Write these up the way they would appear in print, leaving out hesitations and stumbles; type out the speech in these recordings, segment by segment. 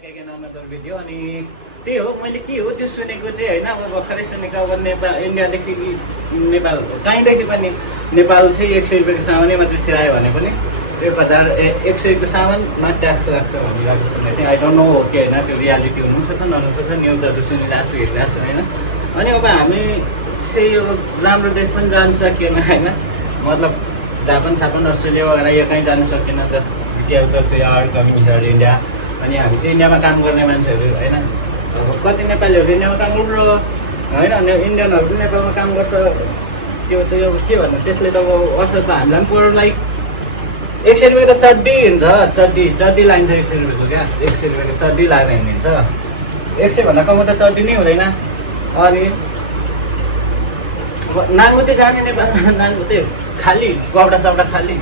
Back again another video. अनि त्यही हो, मैले के हो त्यो सुनेको चाहिँ होइन, अब भर्खरै सुनेको। अब नेपाल, इन्डियादेखि नेपाल, कहीँदेखि पनि नेपाल चाहिँ 100 रुपियाँको सामानै मात्रै छिरायो भने पनि 1,000 सामानमा ट्याक्स लाग्छ भनिरहेको सुनेको थिएँ। आई डोन्ट नो हो कि होइन, त्यो रियालिटी हुनुसक्छ नहुनुसक्छ, न्युजहरू सुनिरहेको छु, हेरिरहेको छु होइन। अनि अब हामी चाहिँ अब राम्रो देश पनि जानु सकिएन होइन, मतलब जापान अस्ट्रेलिया वगैरह यो कहीँ जानु सकेन। Just details of are coming here India. अनि हामी चाहिँ इन्डियामा काम गर्ने मान्छेहरू होइन, अब कति नेपालीहरू इन्डियामा काम गर्छ होइन, अनि इन्डियनहरू पनि नेपालमा काम गर्छ। त्यो चाहिँ अब के भन्नु, त्यसले त अब असर त हामीलाई पनि पऱ्यो। लाइक 100 रुपियाँको त चड्डी हुन्छ, चड्डी लाइन्छ 100 रुपियाँको क्या, 100 रुपियाँको चड्डी लागेर हिँडिन्छ। 100 भन्दा कम त चड्डी नै हुँदैन। अनि अब नाङ्गुते जाने नेपालमा, नाङ्गुते खाली, कपडा सपडा खाली,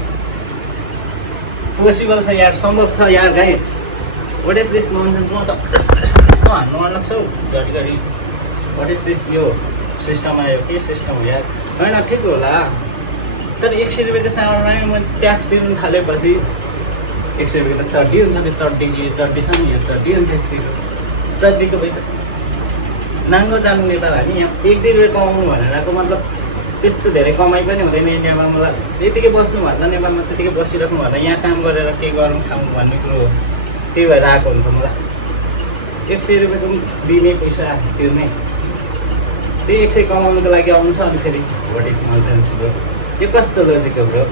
पोसिबल छ यार, सम्भव छ यार guys. What is this nonsense? म त यस्तो हान्नु मन लाग्छ हौ घरिघरि। What is this? यो सिस्टम आयो के सिस्टम हो यार? होइन ठिक होला, तर 100 रुपियाँको सामानमा मैले ट्याक्स दिनु थालेपछि 100 रुपियाँको त चड्डी हुन्छ। त्यो चड्डी छ नि, यो चड्डी हुन्छ 100 रुपियाँ चड्डीको पैसा। नाङ्गो जानु नेपाल हामी, यहाँ 1-2 रुपियाँ कमाउनु भनेरको मतलब त्यस्तो धेरै कमाइ पनि हुँदैन इन्डियामा। मलाई यतिकै बस्नु भन्दा नेपालमा त्यतिकै बसिराख्नु भन्दा यहाँ काम गरेर के गरौँ खाऊँ भन्ने कुरो त्यही भएर आएको हुन्छ मलाई। 100 रुपियाँको दिने पैसा तिर्ने, त्यही 100 कमाउनुको लागि आउँछ। अनि फेरि वाट इज ननसेन्स ब्रो? यो कस्तो लोजिक हो ब्रो?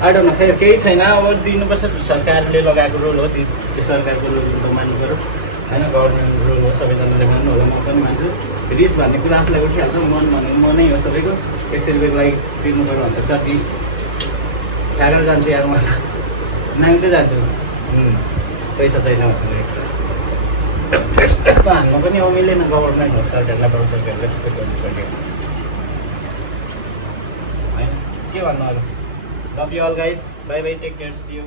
आई डोन्ट नो, फेरि केही छैन। अब दिनुपर्छ, सरकारले लगाएको रुल हो, त्यो सरकारको रुल मान्नु पऱ्यो होइन, गभर्मेन्ट रुल हो, सबैजनाले मान्नु होला। म पनि मान्छु, रिस भन्ने कुरा आफूलाई उठिहाल्छ। मन भनेको म नै हो सबैको। 100 रुपियाँको लागि तिर्नु पऱ्यो भने त चट्टी काटेर जान्छु यार, म नाङ्गै जान्छु। पैसा छैन मसँग एक्स्ट्रा। त्यस्तो हान्नु पनि अब मिलेन, गभर्मेन्ट हो, सरकारलाई पाउँछ, सरकारले रेस्पेक्ट गर्नु पर्यो होइन। के भन्नु अरू? Love you all guys, bye bye, take care, see you.